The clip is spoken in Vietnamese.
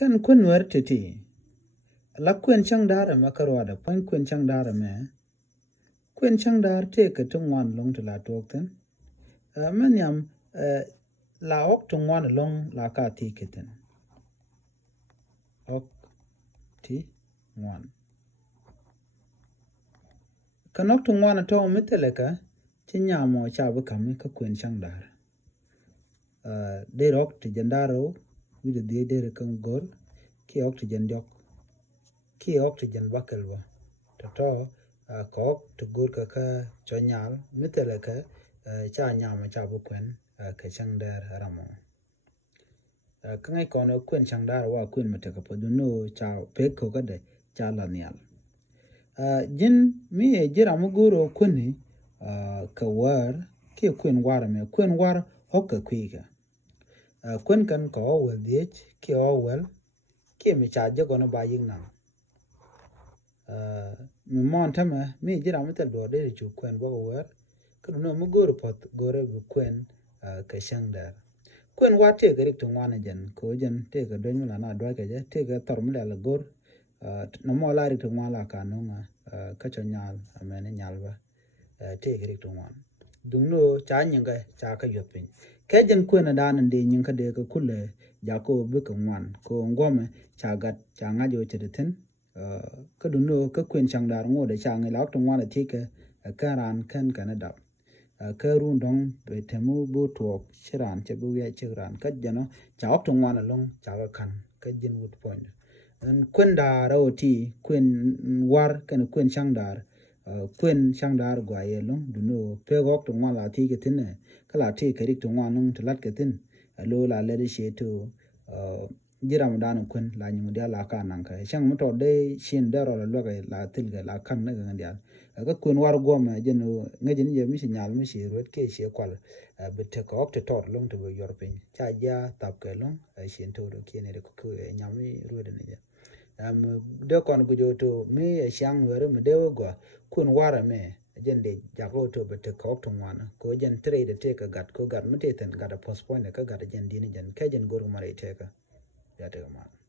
kan kun wer titi la kwen chang dar ma karwa da pan kwen chang dar me kwen chang dar te ka tungwan long to la tokten man yam la ok tungwan long la ka ti keten ok ti ngwan kanok tungwan to meteleka chinyamo cha bu kam ka kwen chang dar de rok ti jandaro wi de kan gol ki ok ti jandok ki ok ti jan bakelwa to ko to gol ka chonyal meteleka cha nyama cha bu kwen ka chang dar ramo kangai kono kwen chang dar wa kwen meteka poduno cha peko ka de cha la nyal jin mi e jira muguro kweni ka war ki kwen war me kwen war hokka kwiga kwen kan ko wel diech ki o wel ki mi cha je kono ba yin na mi mon tama mi jira metel do de chu kwen bo war kuno no muguro pot gore bu kwen ka chang dar kwen wa te ga rik tungwana jan ko jan te ga don la na do ga je te ga tor mu la gor no mo la rik tungwala ka no nga ka chonyal amene nyalba te ga rik tungwan dungno cha nyinga cha ka yopin ke jan kwen da nan de nyin ka de ka kule ja ko bu ka ngwan ko ngome cha gat cha nga jo chedeten ka dungno ka kwen chang dar ngo de cha ngai lak tungwana te ka ran kan Canada ka run dong be temu bu tuok chiran che bu ya chiran ka jano cha ok tong wana long cha ka kan ka jin wood point en kwen da rawti kwen war kan kwen chang dar gwa ye long du no pe ok tong wala ti ke tin kala ti ka rik tong wana to lat ke tin lo la le she to jiram dan kwen la nyu dia la ka nan ka chang mo to de shin da ro la ga la til ga la kan na ga dia ka kwen war goma jeno ngajin je mi sinyal mi shi rot ke she kwal bete ko ok tor long to yor pin cha ja tap ke long shin to ro ke ne ko nyami ro de ne de kon gu jo to mi shang wer mi de go kun war me jende jago to bete ko to wana ko jen trade te ka gat ko gat mi te ten gat postpone ka gat jen din jen ka jen gor mare te ka ya te ma